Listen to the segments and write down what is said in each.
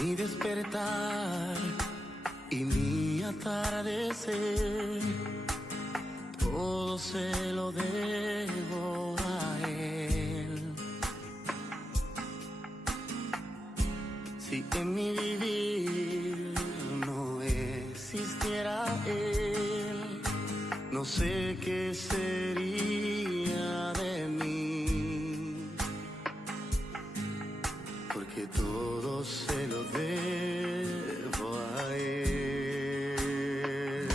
Mi despertar y mi atardecer, todo se lo debo a Él. Si en mi vivir no existiera Él, no sé qué sería de mí, porque todo se lo debo a Él.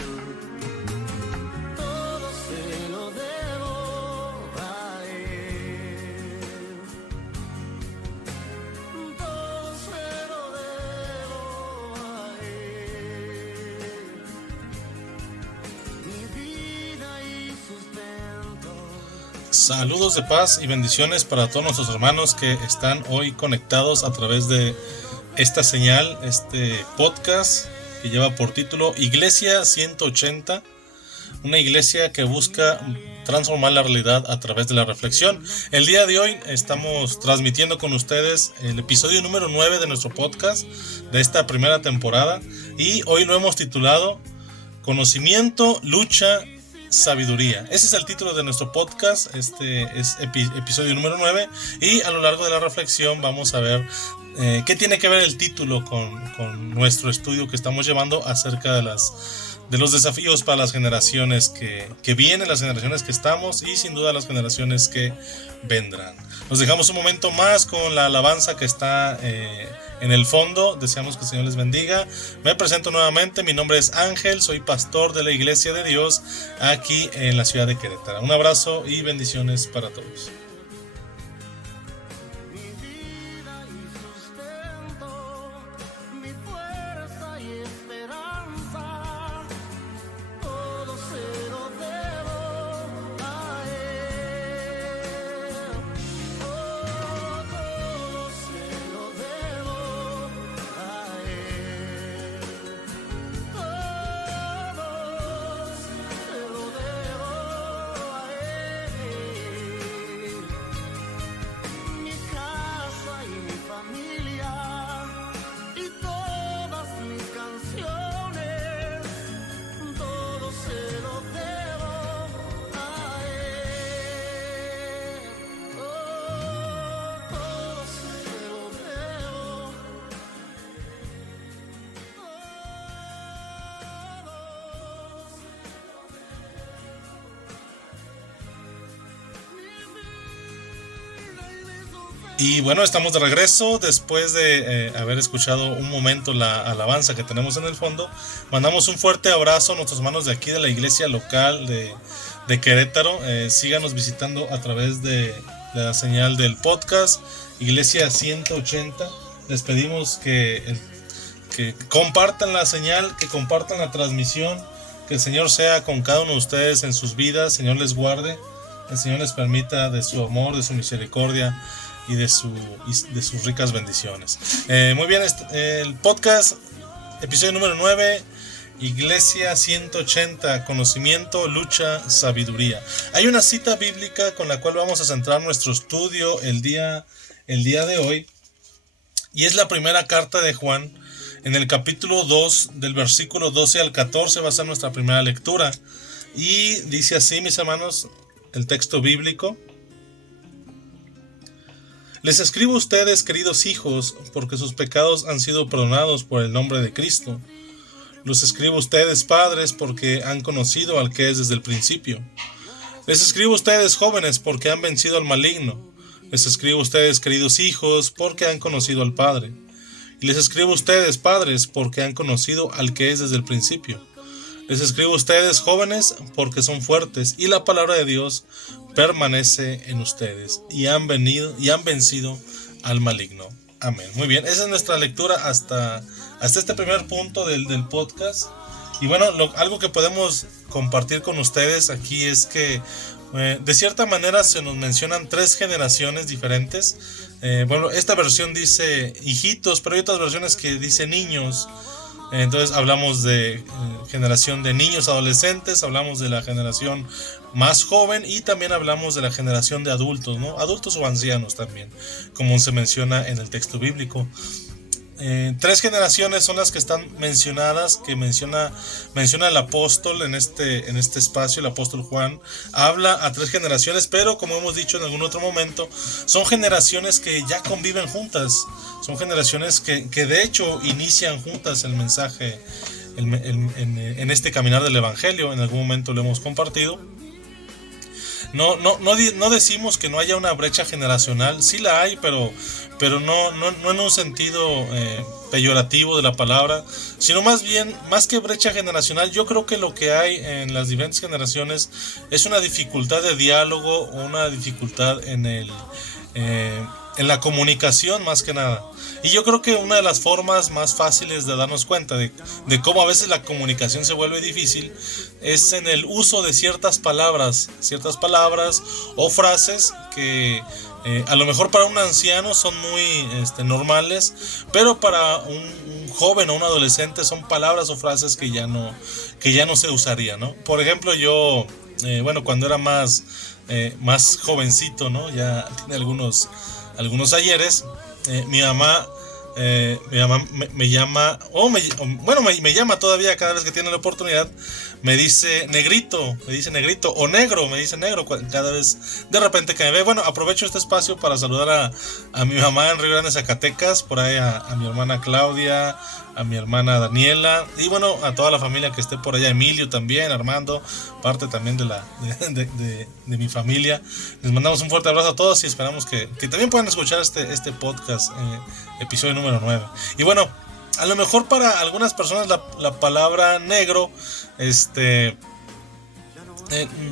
Todo se lo debo a Él. Todo se lo debo a Él. Mi vida y sustento. Saludos de paz y bendiciones para todos nuestros hermanos que están hoy conectados a través de esta señal, este podcast que lleva por título Iglesia 180, una iglesia que busca transformar la realidad a través de la reflexión. El día de hoy estamos transmitiendo con ustedes el episodio número 9 de nuestro podcast de esta primera temporada y hoy lo hemos titulado Conocimiento, Lucha, Sabiduría. Ese es el título de nuestro podcast. Este es episodio número 9 y a lo largo de la reflexión vamos a ver qué tiene que ver el título con nuestro estudio que estamos llevando acerca de los desafíos para las generaciones que vienen, las generaciones que estamos y sin duda las generaciones que vendrán. Nos dejamos un momento más con la alabanza que está en el fondo. Deseamos que el Señor les bendiga. Me presento nuevamente, mi nombre es Ángel, soy pastor de la Iglesia de Dios aquí en la ciudad de Querétaro. Un abrazo y bendiciones para todos. Y bueno, estamos de regreso después de haber escuchado un momento la alabanza que tenemos en el fondo. Mandamos un fuerte abrazo a nuestros hermanos de aquí de la iglesia local de Querétaro. Síganos visitando a través de la señal del podcast Iglesia 180. Les pedimos que compartan la señal, que compartan la transmisión, que el Señor sea con cada uno de ustedes en sus vidas. El Señor les guarde, el Señor les permita de su amor, de su misericordia y de sus ricas bendiciones. Muy bien, el podcast, episodio número 9, Iglesia 180, Conocimiento, Lucha, Sabiduría. Hay una cita bíblica con la cual vamos a centrar nuestro estudio el día de hoy, y es la primera carta de Juan, en el capítulo 2, del versículo 12 al 14, va a ser nuestra primera lectura, y dice así, mis hermanos, el texto bíblico: Les escribo a ustedes, queridos hijos, porque sus pecados han sido perdonados por el nombre de Cristo. Los escribo a ustedes, padres, porque han conocido al que es desde el principio. Les escribo a ustedes, jóvenes, porque han vencido al maligno. Les escribo a ustedes, queridos hijos, porque han conocido al Padre. Y les escribo a ustedes, padres, porque han conocido al que es desde el principio. Les escribo a ustedes, jóvenes, porque son fuertes, y la palabra de Dios permanece en ustedes, y han vencido al maligno. Amén. Muy bien, esa es nuestra lectura hasta este primer punto del podcast. Y bueno, algo que podemos compartir con ustedes aquí es que de cierta manera se nos mencionan 3 generaciones diferentes. Bueno, esta versión dice hijitos, pero hay otras versiones que dice niños. Entonces hablamos de generación de niños, adolescentes, hablamos de la generación más joven y también hablamos de la generación de adultos, ¿no? Adultos o ancianos también, como se menciona en el texto bíblico. Tres generaciones son las que están mencionadas, que menciona el apóstol en este espacio. El apóstol Juan habla a tres generaciones, pero como hemos dicho en algún otro momento, son generaciones que ya conviven juntas, son generaciones que de hecho inician juntas el mensaje en este caminar del evangelio. En algún momento lo hemos compartido. No decimos que no haya una brecha generacional, sí la hay, pero no en un sentido peyorativo de la palabra, sino más bien, más que brecha generacional, yo creo que lo que hay en las diferentes generaciones es una dificultad de diálogo, una dificultad en la comunicación más que nada. Y yo creo que una de las formas más fáciles de darnos cuenta de cómo a veces la comunicación se vuelve difícil es en el uso de ciertas palabras o frases que a lo mejor para un anciano son muy normales, pero para un joven o un adolescente son palabras o frases que ya no se usaría, ¿no? Por ejemplo, yo, cuando era más jovencito, ¿no? Ya tiene algunos ayeres. Mi mamá me llama, me llama todavía cada vez que tiene la oportunidad. Me dice negrito, o negro, me dice negro cada vez de repente que me ve. Bueno, aprovecho este espacio para saludar a mi mamá en Río Grande, Zacatecas, por ahí a mi hermana Claudia, a mi hermana Daniela, y bueno, a toda la familia que esté por allá, Emilio también, Armando, parte también de mi familia. Les mandamos un fuerte abrazo a todos y esperamos que también puedan escuchar este podcast, episodio número 9. Y bueno, a lo mejor para algunas personas la palabra negro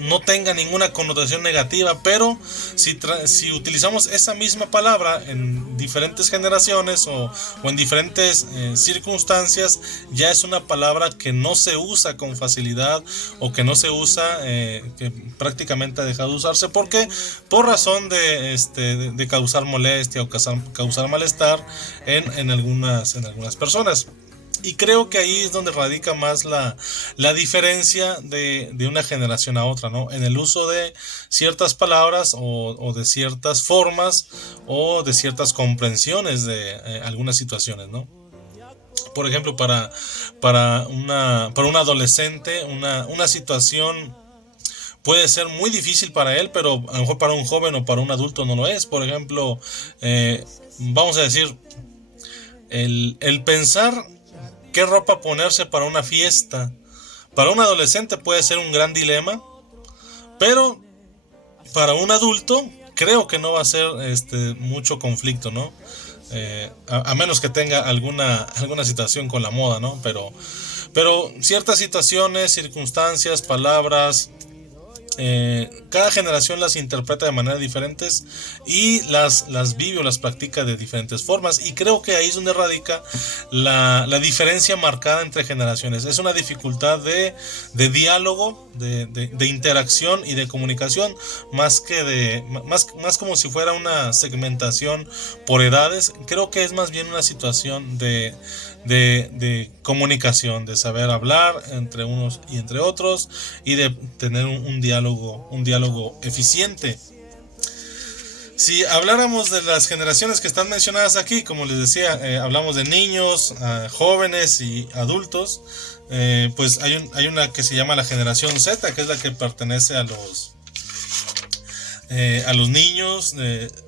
no tenga ninguna connotación negativa, pero si utilizamos esa misma palabra en diferentes generaciones o en diferentes circunstancias, ya es una palabra que no se usa con facilidad, o que no se usa, que prácticamente ha dejado de usarse, porque por razón de causar molestia o causar malestar en algunas personas. Y creo que ahí es donde radica más la diferencia de una generación a otra, ¿no? En el uso de ciertas palabras o de ciertas formas o de ciertas comprensiones de algunas situaciones, ¿no? Por ejemplo, para un adolescente, una situación puede ser muy difícil para él, pero a lo mejor para un joven o para un adulto no lo es. Por ejemplo, vamos a decir, el pensar qué ropa ponerse para una fiesta, para un adolescente puede ser un gran dilema, pero para un adulto creo que no va a ser mucho conflicto, ¿no? A menos que tenga alguna situación con la moda, ¿no? Pero ciertas situaciones, circunstancias, palabras, cada generación las interpreta de maneras diferentes y las vive o las practica de diferentes formas, y creo que ahí es donde radica la diferencia marcada entre generaciones. Es una dificultad de diálogo, de interacción y de comunicación, más como si fuera una segmentación por edades. Creo que es más bien una situación de comunicación, de saber hablar entre unos y entre otros, y de tener un diálogo eficiente. Si habláramos de las generaciones que están mencionadas aquí, como les decía, hablamos de niños, jóvenes y adultos. Pues hay una que se llama la generación Z, que es la que pertenece a los niños,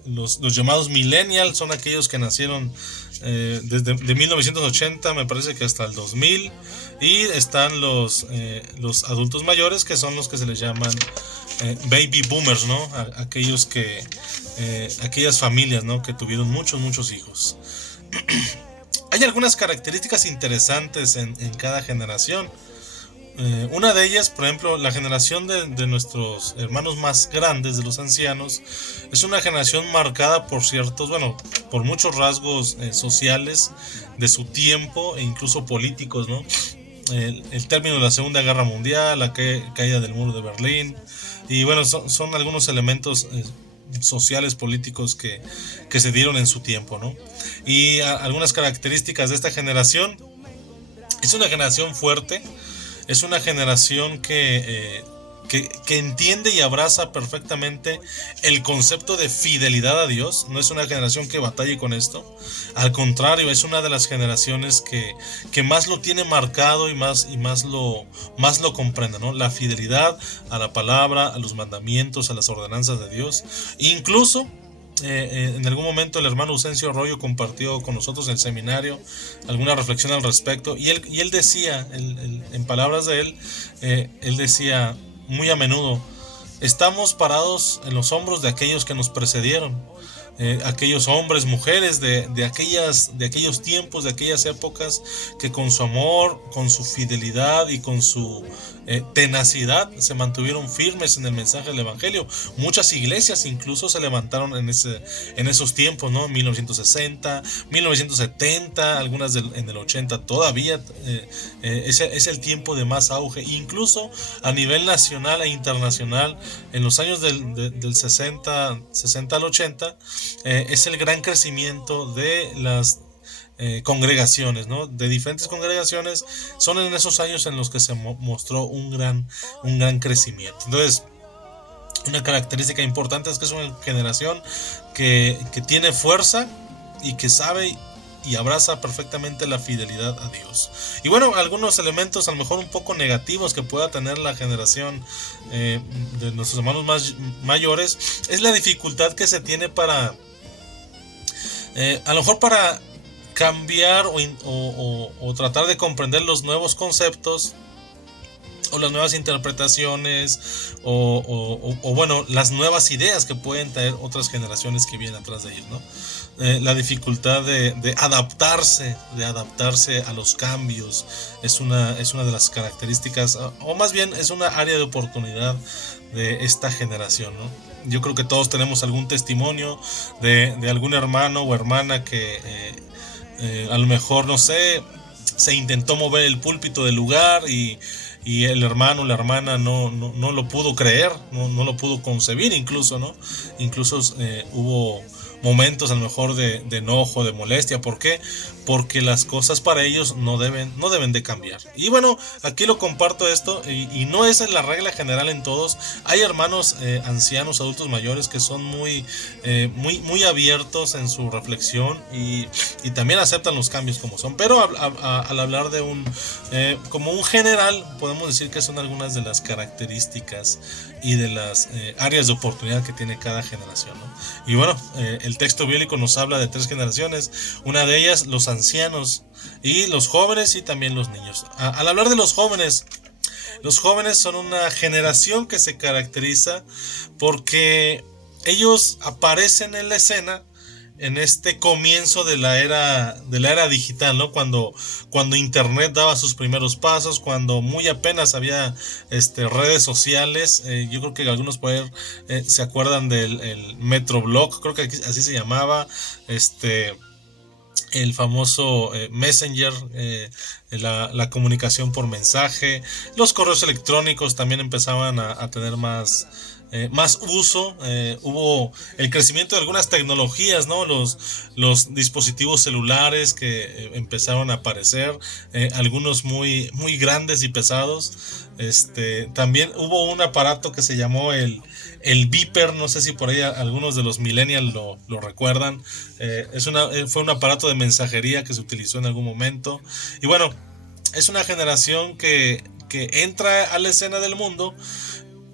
los llamados millennials. Son aquellos que nacieron desde 1980, me parece que hasta el 2000, y están los adultos mayores, que son los que se les llaman baby boomers, ¿no? Aquellas familias, ¿no?, que tuvieron muchos hijos. Hay algunas características interesantes en cada generación. Una de ellas, por ejemplo, la generación de nuestros hermanos más grandes, de los ancianos, es una generación marcada por muchos rasgos sociales de su tiempo, e incluso políticos, ¿no? El término de la Segunda Guerra Mundial, la caída del muro de Berlín, y bueno, son algunos elementos sociales, políticos que se dieron en su tiempo, ¿no? Y algunas características de esta generación: es una generación fuerte, es una generación que que entiende y abraza perfectamente el concepto de fidelidad a Dios. No es una generación que batalle con esto. Al contrario, es una de las generaciones que más lo tiene marcado y más lo comprende, ¿no? La fidelidad a la palabra, a los mandamientos, a las ordenanzas de Dios. Incluso en algún momento el hermano Ausencio Arroyo compartió con nosotros en el seminario alguna reflexión al respecto, y él decía, en palabras de él decía muy a menudo: estamos parados en los hombros de aquellos que nos precedieron, aquellos hombres, mujeres de aquellos tiempos, de aquellas épocas, que con su amor, con su fidelidad y con su tenacidad se mantuvieron firmes en el mensaje del Evangelio. Muchas iglesias incluso se levantaron en esos tiempos, ¿no? 1960, 1970, algunas en el 80 todavía. Es el tiempo de más auge, incluso a nivel nacional e internacional. En los años del 60 al 80 es el gran crecimiento de las congregaciones, ¿no? De diferentes congregaciones. Son en esos años en los que se mostró un gran crecimiento. Entonces, una característica importante es que es una generación que tiene fuerza y que sabe y abraza perfectamente la fidelidad a Dios. Y bueno, algunos elementos a lo mejor un poco negativos que pueda tener la generación de nuestros hermanos más mayores es la dificultad que se tiene para a lo mejor para cambiar o tratar de comprender los nuevos conceptos o las nuevas interpretaciones o bueno, las nuevas ideas que pueden traer otras generaciones que vienen atrás de ellos, ¿no? La dificultad de adaptarse a los cambios es una de las características, o más bien es una área de oportunidad de esta generación, ¿no? Yo creo que todos tenemos algún testimonio de algún hermano o hermana que a lo mejor, no sé, se intentó mover el púlpito del lugar y el hermano o la hermana no lo pudo creer, no lo pudo concebir incluso, ¿no? Incluso hubo momentos a lo mejor de enojo, de molestia. ¿Por qué? Porque las cosas para ellos no deben de cambiar. Y bueno, aquí lo comparto esto, y no es la regla general en todos. Hay hermanos ancianos, adultos mayores, que son muy abiertos en su reflexión y también aceptan los cambios como son. Pero al hablar de como un general, podemos decir que son algunas de las características y de las áreas de oportunidad que tiene cada generación, ¿no? Y bueno, el texto bíblico nos habla de 3 generaciones. Una de ellas, los ancianos, y los jóvenes, y también los niños. Al hablar de los jóvenes son una generación que se caracteriza porque ellos aparecen en la escena en este comienzo de la era digital, ¿no? Cuando internet daba sus primeros pasos, cuando muy apenas había redes sociales. Yo creo que algunos por ahí se acuerdan del Metroblog, creo que así se llamaba, el famoso Messenger, la comunicación por mensaje. Los correos electrónicos también empezaban a tener más uso. Hubo el crecimiento de algunas tecnologías, ¿no? Los dispositivos celulares que empezaron a aparecer, algunos muy grandes y pesados. También hubo un aparato que se llamó el Viper, no sé si por ahí algunos de los millennials lo recuerdan. Fue un aparato de mensajería que se utilizó en algún momento. Y bueno, es una generación que entra a la escena del mundo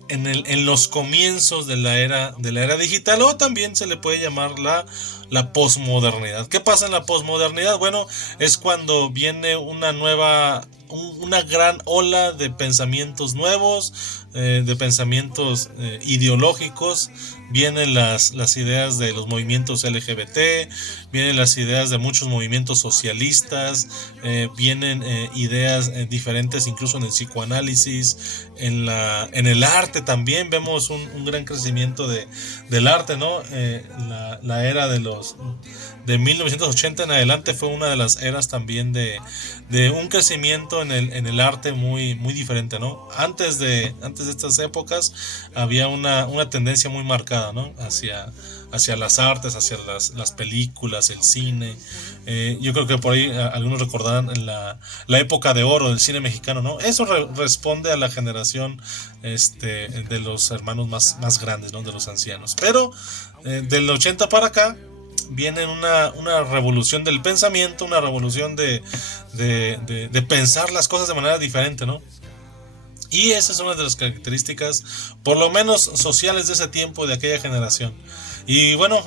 en los comienzos de la era digital, o también se le puede llamar la posmodernidad. ¿Qué pasa en la posmodernidad? Bueno, es cuando viene una gran ola de pensamientos nuevos, de pensamientos ideológicos. Vienen las ideas de los movimientos LGBT, vienen las ideas de muchos movimientos socialistas, vienen ideas diferentes incluso en el psicoanálisis, en el arte también vemos un gran crecimiento del arte, ¿no? La era de 1980 en adelante fue una de las eras también de un crecimiento crecimiento en el arte muy, muy diferente, ¿no? Antes de estas épocas había una tendencia muy marcada, ¿no? Hacia las artes, hacia las películas, el cine. Yo creo que por ahí algunos recordarán la época de oro del cine mexicano, ¿no? Eso responde a la generación de los hermanos más grandes, ¿no? De los ancianos. Pero del 80 para acá viene una revolución del pensamiento, una revolución de pensar las cosas de manera diferente, ¿no? Y esa es una de las características, por lo menos sociales, de ese tiempo, de aquella generación. Y bueno,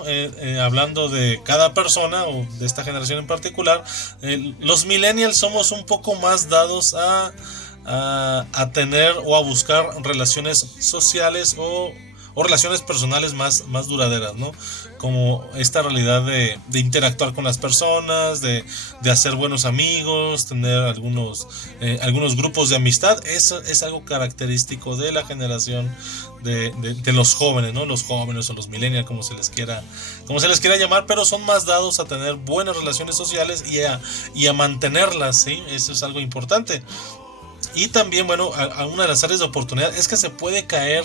hablando de cada persona o de esta generación en particular, los millennials somos un poco más dados a tener o a buscar relaciones sociales o relaciones personales más duraderas, ¿no? Como esta realidad de interactuar con las personas, de hacer buenos amigos, tener algunos grupos de amistad. Eso es algo característico de la generación de los jóvenes, ¿no? Los jóvenes o los millennials, como se les quiera llamar, pero son más dados a tener buenas relaciones sociales y a mantenerlas, ¿sí? Eso es algo importante. Y también, bueno, una de las áreas de oportunidad es que se puede caer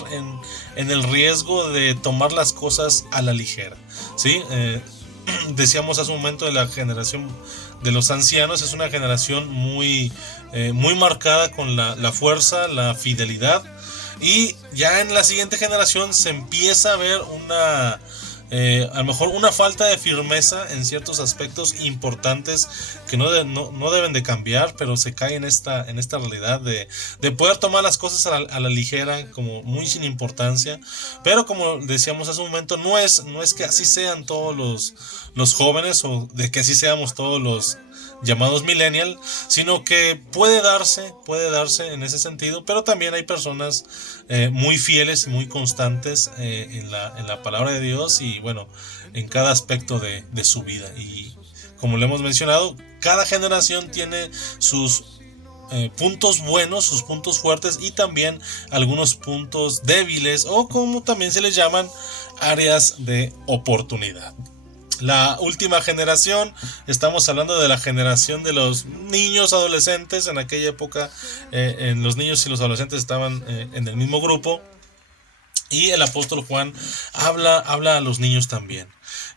en el riesgo de tomar las cosas a la ligera, ¿sí? Decíamos hace un momento de la generación de los ancianos, es una generación muy marcada con la fuerza, la fidelidad, y ya en la siguiente generación se empieza a ver a lo mejor una falta de firmeza en ciertos aspectos importantes que no deben de cambiar, pero se cae en esta realidad de poder tomar las cosas a la ligera, como muy sin importancia. Pero como decíamos hace un momento, no es que así sean todos los jóvenes, o de que así seamos todos los llamados millennial, sino que puede darse en ese sentido, pero también hay personas muy fieles y muy constantes en la palabra de Dios, y bueno, en cada aspecto de su vida. Y como lo hemos mencionado, cada generación tiene sus puntos buenos, sus puntos fuertes, y también algunos puntos débiles, o como también se les llaman, áreas de oportunidad. La última generación, estamos hablando de la generación de los niños adolescentes. En aquella época los niños y los adolescentes estaban en el mismo grupo, y el apóstol Juan habla a los niños también.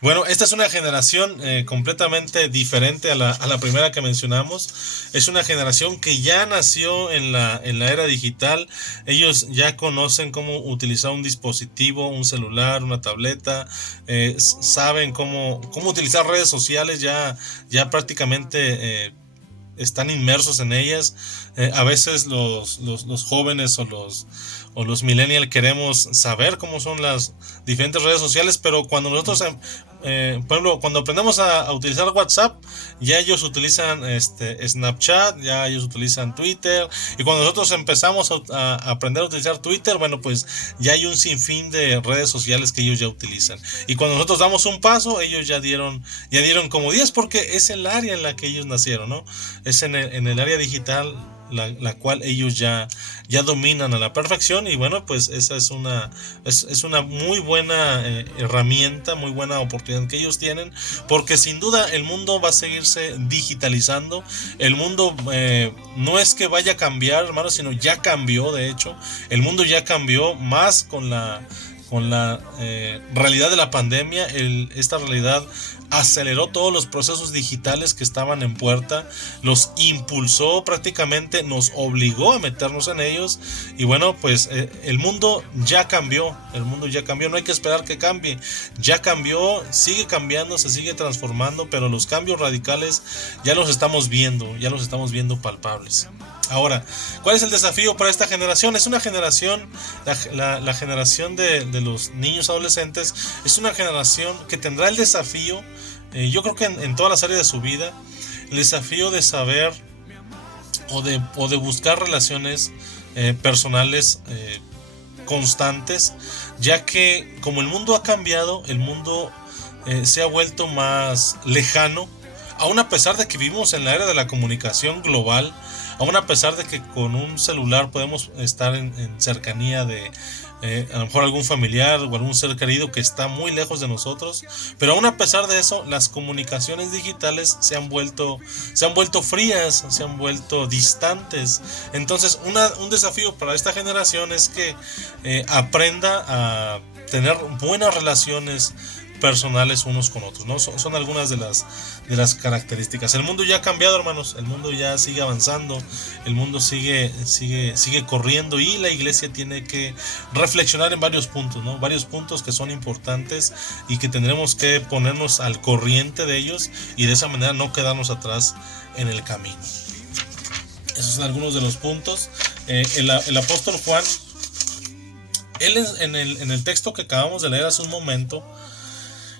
Bueno, esta es una generación completamente diferente a la primera que mencionamos. Es una generación que ya nació en la era digital. Ellos ya conocen cómo utilizar un dispositivo, un celular, una tableta. Saben cómo utilizar redes sociales. Ya prácticamente están inmersos en ellas. A veces los jóvenes o los millennials queremos saber cómo son las diferentes redes sociales, pero cuando nosotros, por ejemplo, cuando aprendemos a utilizar WhatsApp, ya ellos utilizan Snapchat, ya ellos utilizan Twitter, y cuando nosotros empezamos a aprender a utilizar Twitter, bueno, pues ya hay un sinfín de redes sociales que ellos ya utilizan, y cuando nosotros damos un paso, ellos ya dieron como 10, porque es el área en la que ellos nacieron, ¿no? Es en el área digital la cual ellos ya dominan a la perfección. Y bueno, pues esa es una muy buena herramienta, muy buena oportunidad que ellos tienen, porque sin duda el mundo va a seguirse digitalizando. El mundo no es que vaya a cambiar, hermanos, sino ya cambió. De hecho, el mundo ya cambió más con la realidad de la pandemia. Esta realidad aceleró todos los procesos digitales que estaban en puerta, los impulsó, prácticamente nos obligó a meternos en ellos. Y bueno, pues el mundo ya cambió, no hay que esperar que cambie, ya cambió, sigue cambiando, se sigue transformando, pero los cambios radicales ya los estamos viendo palpables. Ahora, ¿cuál es el desafío para esta generación? Es una generación, la generación de los niños adolescentes, es una generación que tendrá el desafío, yo creo que en todas las áreas de su vida, el desafío de saber o de buscar relaciones personales constantes, ya que como el mundo ha cambiado, el mundo se ha vuelto más lejano, aún a pesar de que vivimos en la era de la comunicación global, aún a pesar de que con un celular podemos estar en cercanía a lo mejor algún familiar o algún ser querido que está muy lejos de nosotros, pero aún a pesar de eso, las comunicaciones digitales se han vuelto frías, se han vuelto distantes. Entonces, un desafío para esta generación es que aprenda a tener buenas relaciones personales unos con otros, ¿no? Son algunas de las características. El mundo ya ha cambiado, hermanos. El mundo ya sigue avanzando. El mundo sigue corriendo, y la iglesia tiene que reflexionar en varios puntos, ¿no? Varios puntos que son importantes y que tendremos que ponernos al corriente de ellos, y de esa manera no quedarnos atrás en el camino. Esos son algunos de los puntos. El apóstol Juan, él en el texto que acabamos de leer hace un momento,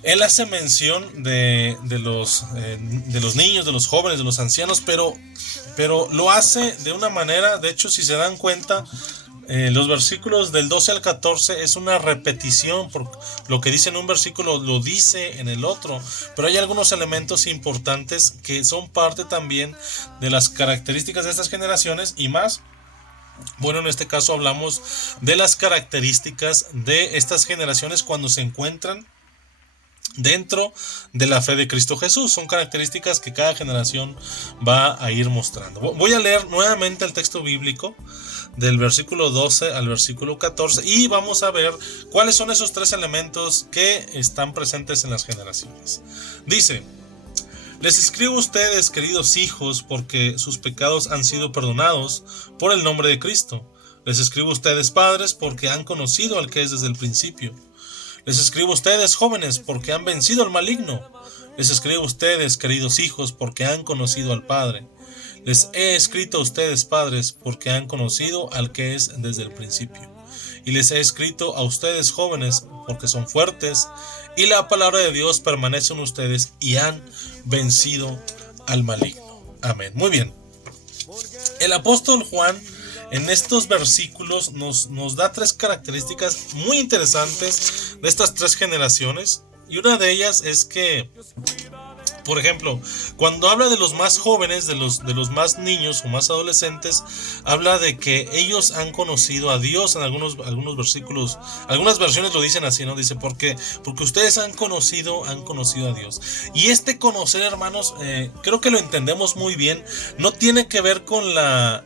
él hace mención de los niños, de los jóvenes, de los ancianos, pero lo hace de una manera. De hecho, si se dan cuenta, los versículos del 12 al 14 es una repetición, por lo que dice en un versículo lo dice en el otro, pero hay algunos elementos importantes que son parte también de las características de estas generaciones y más. Bueno, en este caso hablamos de las características de estas generaciones cuando se encuentran dentro de la fe de Cristo Jesús. Son características que cada generación va a ir mostrando. Voy a leer nuevamente el texto bíblico del versículo 12 al versículo 14 y vamos a ver cuáles son esos tres elementos que están presentes en las generaciones. Dice: les escribo a ustedes, queridos hijos, porque sus pecados han sido perdonados por el nombre de Cristo. Les escribo a ustedes, padres, porque han conocido al que es desde el principio. Les escribo a ustedes, jóvenes, porque han vencido al maligno. Les escribo a ustedes, queridos hijos, porque han conocido al Padre. Les he escrito a ustedes, padres, porque han conocido al que es desde el principio. Y les he escrito a ustedes, jóvenes, porque son fuertes, y la palabra de Dios permanece en ustedes, y han vencido al maligno. Amén. Muy bien. El apóstol Juan en estos versículos nos da tres características muy interesantes de estas tres generaciones, y una de ellas es que, por ejemplo, cuando habla de los más jóvenes, de los más niños o más adolescentes, habla de que ellos han conocido a Dios. En algunos versículos, algunas versiones lo dicen así, ¿no? Dice, porque ustedes han conocido a Dios. Y este conocer, hermanos, creo que lo entendemos muy bien. No tiene que ver con la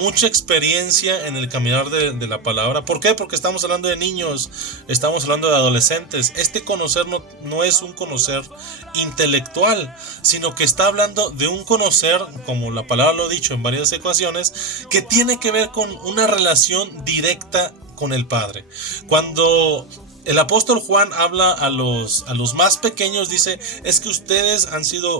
mucha experiencia en el caminar de la palabra. ¿Por qué? Porque estamos hablando de niños, estamos hablando de adolescentes. Este conocer no es un conocer intelectual, sino que está hablando de un conocer, como la palabra lo ha dicho en varias ocasiones, que tiene que ver con una relación directa con el Padre. Cuando el apóstol Juan habla a los más pequeños, dice, es que ustedes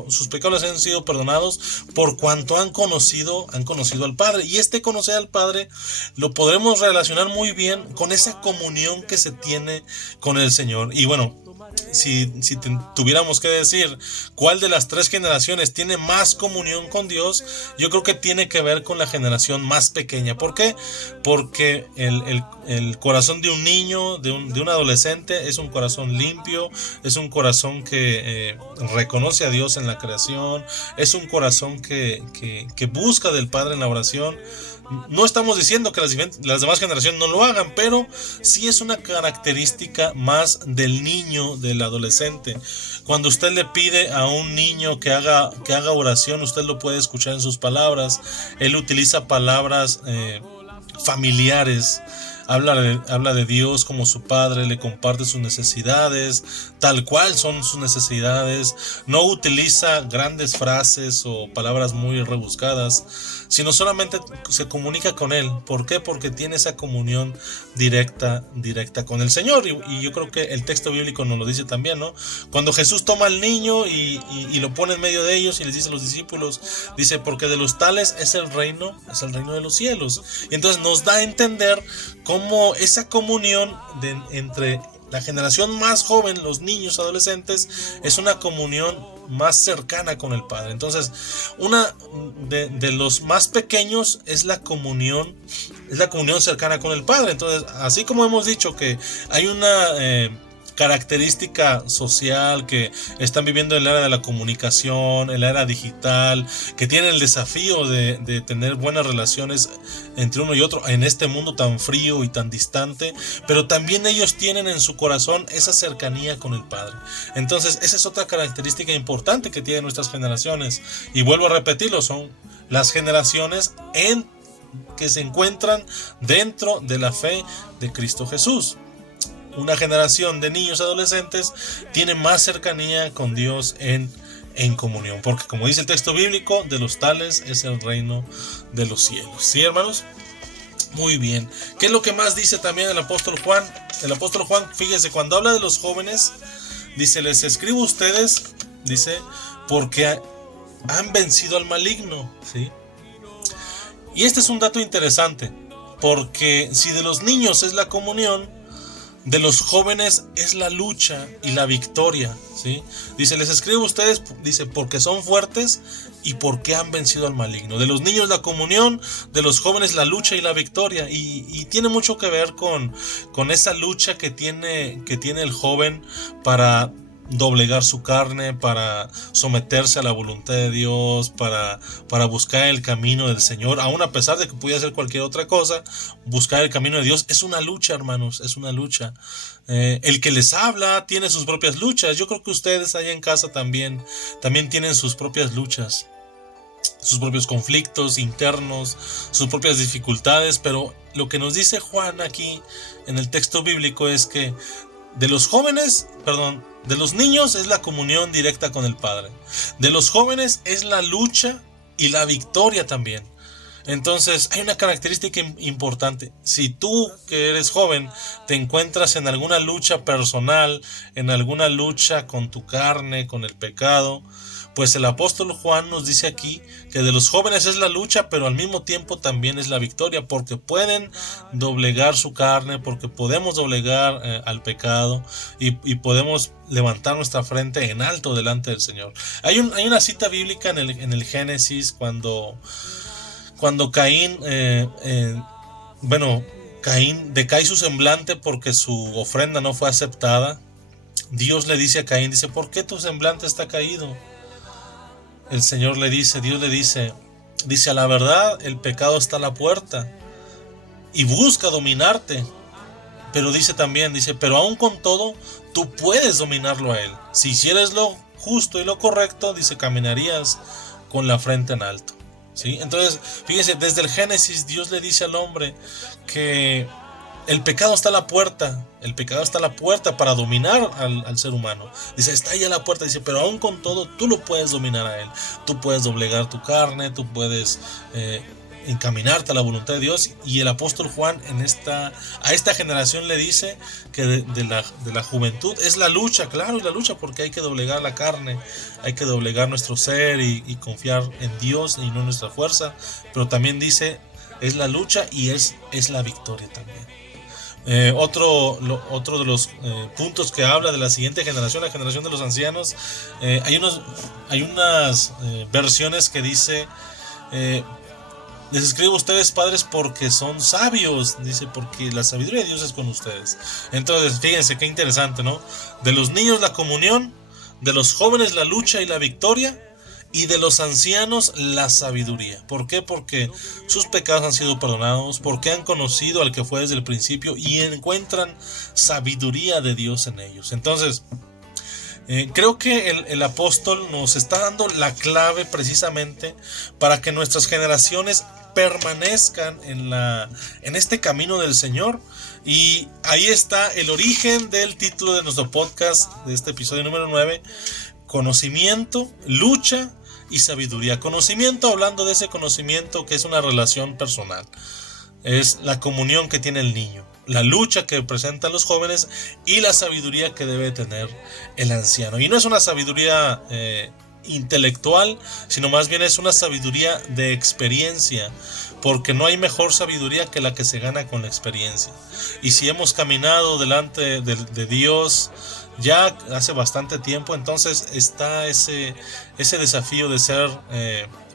sus pecados han sido perdonados por cuanto han conocido al Padre. Y este conocer al Padre lo podremos relacionar muy bien con esa comunión que se tiene con el Señor. Y bueno, si tuviéramos que decir cuál de las tres generaciones tiene más comunión con Dios, yo creo que tiene que ver con la generación más pequeña. ¿Por qué? Porque el corazón de un niño, de un adolescente, es un corazón limpio, es un corazón que reconoce a Dios en la creación, es un corazón que busca del Padre en la oración. No estamos diciendo que las demás generaciones no lo hagan, pero sí es una característica más del niño, del adolescente. Cuando usted le pide a un niño que haga oración, usted lo puede escuchar en sus palabras. Él utiliza palabras familiares. Habla de Dios como su Padre, le comparte sus necesidades, tal cual son sus necesidades. No utiliza grandes frases o palabras muy rebuscadas, sino solamente se comunica con Él. ¿Por qué? Porque tiene esa comunión directa con el Señor. Y yo creo que el texto bíblico nos lo dice también, ¿no? Cuando Jesús toma al niño y lo pone en medio de ellos y les dice a los discípulos, dice, porque de los tales es el reino de los cielos. Y entonces nos da a entender cómo esa comunión entre la generación más joven, los niños, adolescentes, es una comunión más cercana con el Padre. Entonces, una de los más pequeños es la comunión cercana con el Padre. Entonces, así como hemos dicho que hay característica social, que están viviendo el era de la comunicación, el era digital, que tienen el desafío de tener buenas relaciones entre uno y otro en este mundo tan frío y tan distante, pero también ellos tienen en su corazón esa cercanía con el Padre. Entonces esa es otra característica importante que tienen nuestras generaciones, y vuelvo a repetirlo, son las generaciones que se encuentran dentro de la fe de Cristo Jesús. Una generación de niños y adolescentes tiene más cercanía con Dios en comunión, porque como dice el texto bíblico, de los tales es el reino de los cielos. ¿Sí, hermanos? Muy bien. ¿Qué es lo que más dice también el apóstol Juan? El apóstol Juan, fíjese, cuando habla de los jóvenes, dice: les escribo a ustedes, dice, porque han vencido al maligno, ¿sí? Y este es un dato interesante, porque si de los niños es la comunión, de los jóvenes es la lucha y la victoria, ¿sí? Dice: les escribo a ustedes, dice, porque son fuertes y porque han vencido al maligno. De los niños la comunión, de los jóvenes la lucha y la victoria. Y tiene mucho que ver con esa lucha que tiene el joven para doblegar su carne, para someterse a la voluntad de Dios, para buscar el camino del Señor, aun a pesar de que pudiera hacer cualquier otra cosa. Buscar el camino de Dios es una lucha, hermanos, es una lucha. El que les habla tiene sus propias luchas. Yo creo que ustedes allá en casa también tienen sus propias luchas, sus propios conflictos internos, sus propias dificultades, pero lo que nos dice Juan aquí en el texto bíblico es que de los niños es la comunión directa con el Padre. De los jóvenes es la lucha y la victoria también. Entonces hay una característica importante. Si tú, que eres joven, te encuentras en alguna lucha personal, en alguna lucha con tu carne, con el pecado, pues el apóstol Juan nos dice aquí que de los jóvenes es la lucha, pero al mismo tiempo también es la victoria, porque pueden doblegar su carne, porque podemos doblegar al pecado y podemos levantar nuestra frente en alto delante del Señor. Hay una cita bíblica en el Génesis cuando Caín, Caín decae su semblante porque su ofrenda no fue aceptada. Dios le dice a Caín, dice: ¿por qué tu semblante está caído? Dios le dice, a la verdad el pecado está a la puerta y busca dominarte, pero dice también, pero aún con todo tú puedes dominarlo a él. Si hicieres lo justo y lo correcto, dice, caminarías con la frente en alto, ¿sí? Entonces, fíjense, desde el Génesis Dios le dice al hombre que el pecado está a la puerta. El pecado está a la puerta para dominar al ser humano. Dice, está ahí a la puerta. Dice, pero aún con todo, tú lo puedes dominar a él. Tú puedes doblegar tu carne, tú puedes encaminarte a la voluntad de Dios. Y el apóstol Juan a esta generación le dice que de la juventud es la lucha, claro, es la lucha, porque hay que doblegar la carne, hay que doblegar nuestro ser y confiar en Dios y no en nuestra fuerza. Pero también dice, es la lucha y es la victoria también. Otro de los puntos que habla de la siguiente generación, la generación de los ancianos, hay unas versiones que dice, les escribo a ustedes, padres, porque son sabios, dice, porque la sabiduría de Dios es con ustedes. Entonces, fíjense qué interesante, ¿no? De los niños la comunión, de los jóvenes la lucha y la victoria, y de los ancianos la sabiduría. ¿Por qué? Porque sus pecados han sido perdonados, porque han conocido al que fue desde el principio y encuentran sabiduría de Dios en ellos. Entonces, creo que el apóstol nos está dando la clave precisamente para que nuestras generaciones permanezcan en este camino del Señor. Y ahí está el origen del título de nuestro podcast, de este episodio número 9, conocimiento, lucha y sabiduría. Conocimiento, hablando de ese conocimiento que es una relación personal, es la comunión que tiene el niño, la lucha que presentan los jóvenes y la sabiduría que debe tener el anciano. Y no es una sabiduría intelectual, sino más bien es una sabiduría de experiencia, porque no hay mejor sabiduría que la que se gana con la experiencia. Y si hemos caminado delante de Dios ya hace bastante tiempo, entonces está ese desafío de ser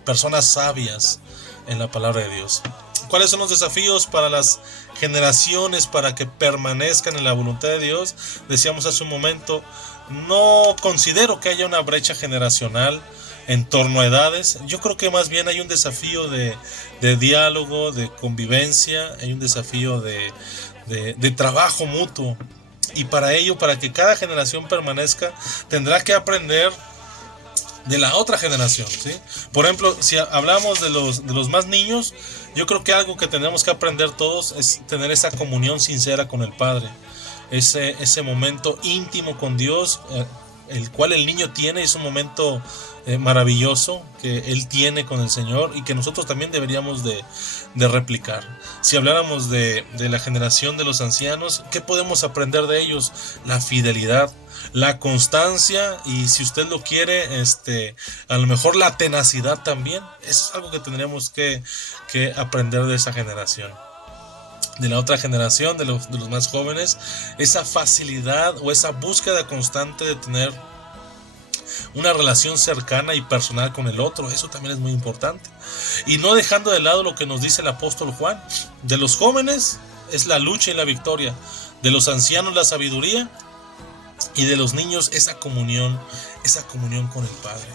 personas sabias en la palabra de Dios. ¿Cuáles son los desafíos para las generaciones para que permanezcan en la voluntad de Dios, decíamos hace un momento, no considero que haya una brecha generacional en torno a edades. Yo creo que más bien hay un desafío de diálogo, de convivencia, hay un desafío de trabajo mutuo. Y para ello, para que cada generación permanezca, tendrá que aprender de la otra generación, ¿sí? Por ejemplo, si hablamos de los más niños, yo creo que algo que tenemos que aprender todos es tener esa comunión sincera con el Padre, ese momento íntimo con Dios, el cual el niño tiene. Es un momento maravilloso que él tiene con el Señor y que nosotros también deberíamos de replicar. Si habláramos de la generación de los ancianos, ¿qué podemos aprender de ellos? La fidelidad, la constancia y, si usted lo quiere, a lo mejor la tenacidad también. Eso es algo que tendríamos que aprender de esa generación. De la otra generación, de los más jóvenes, esa facilidad o esa búsqueda constante de tener una relación cercana y personal con el otro. Eso también es muy importante. Y no dejando de lado lo que nos dice el apóstol Juan: de los jóvenes es la lucha y la victoria, de los ancianos la sabiduría, y de los niños esa comunión con el Padre.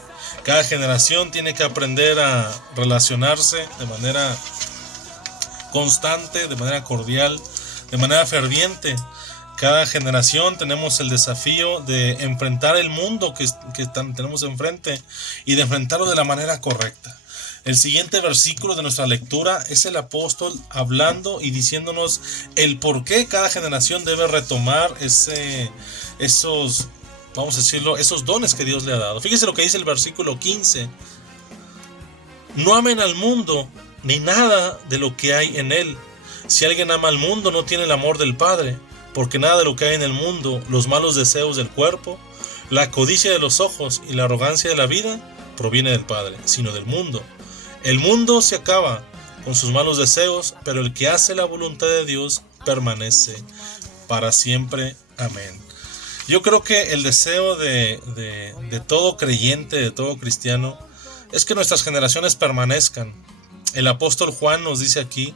Cada generación tiene que aprender a relacionarse de manera constante, de manera cordial, de manera ferviente. Cada generación tenemos el desafío de enfrentar el mundo que tenemos enfrente y de enfrentarlo de la manera correcta. El siguiente versículo de nuestra lectura es el apóstol hablando y diciéndonos el por qué cada generación debe retomar esos dones que Dios le ha dado. Fíjese lo que dice el versículo 15. No amen al mundo ni nada de lo que hay en él. Si alguien ama al mundo, no tiene el amor del Padre, porque nada de lo que hay en el mundo, los malos deseos del cuerpo, la codicia de los ojos y la arrogancia de la vida, proviene del Padre, sino del mundo. El mundo se acaba con sus malos deseos, pero el que hace la voluntad de Dios permanece para siempre. Amén. Yo creo que el deseo de todo creyente, de todo cristiano, es que nuestras generaciones permanezcan. El apóstol Juan nos dice aquí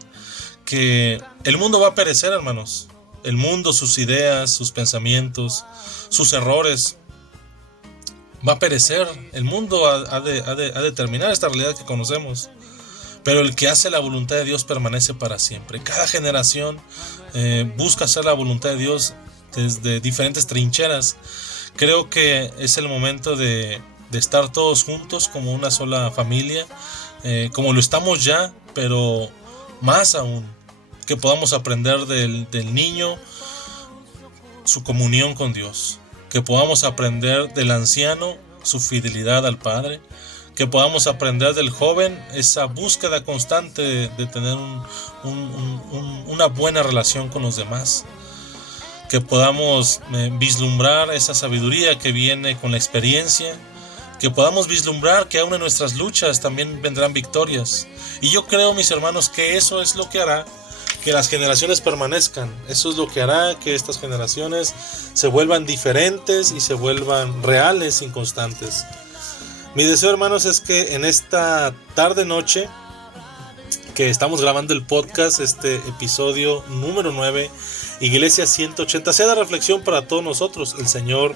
que el mundo va a perecer, hermanos. El mundo, sus ideas, sus pensamientos, sus errores, va a perecer. El mundo ha de terminar, esta realidad que conocemos. Pero el que hace la voluntad de Dios permanece para siempre. Cada generación busca hacer la voluntad de Dios desde diferentes trincheras. Creo que es el momento de estar todos juntos como una sola familia, como lo estamos ya, pero más aún, que podamos aprender del niño su comunión con Dios, que podamos aprender del anciano su fidelidad al Padre, que podamos aprender del joven esa búsqueda constante de tener una buena relación con los demás, que podamos vislumbrar esa sabiduría que viene con la experiencia, que podamos vislumbrar que aún en nuestras luchas también vendrán victorias. Y yo creo, mis hermanos, que eso es lo que hará que las generaciones permanezcan. Eso es lo que hará que estas generaciones se vuelvan diferentes y se vuelvan reales y constantes. Mi deseo, hermanos, es que en esta tarde-noche que estamos grabando el podcast, este episodio número 9, Iglesia 180, sea de reflexión para todos nosotros. El Señor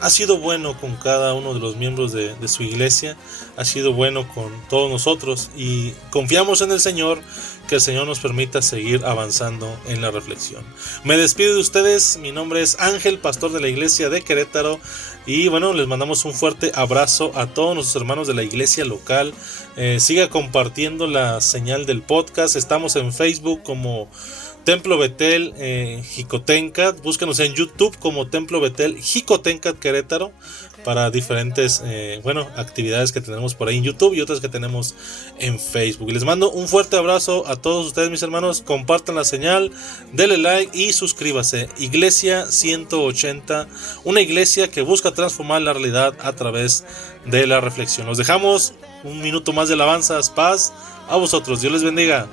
ha sido bueno con cada uno de los miembros de su iglesia, ha sido bueno con todos nosotros y confiamos en el Señor, que el Señor nos permita seguir avanzando en la reflexión. Me despido de ustedes, mi nombre es Ángel, pastor de la iglesia de Querétaro, y bueno, les mandamos un fuerte abrazo a todos nuestros hermanos de la iglesia local. Siga compartiendo la señal del podcast. Estamos en Facebook como Templo Betel Jicotencat. Búsquenos en YouTube como Templo Betel Jicotencat Querétaro para diferentes actividades que tenemos por ahí en YouTube y otras que tenemos en Facebook. Les mando un fuerte abrazo a todos ustedes, mis hermanos. Compartan la señal, denle like y suscríbase. Iglesia 180, una iglesia que busca transformar la realidad a través de la reflexión. Los dejamos un minuto más de alabanzas. Paz a vosotros. Dios les bendiga.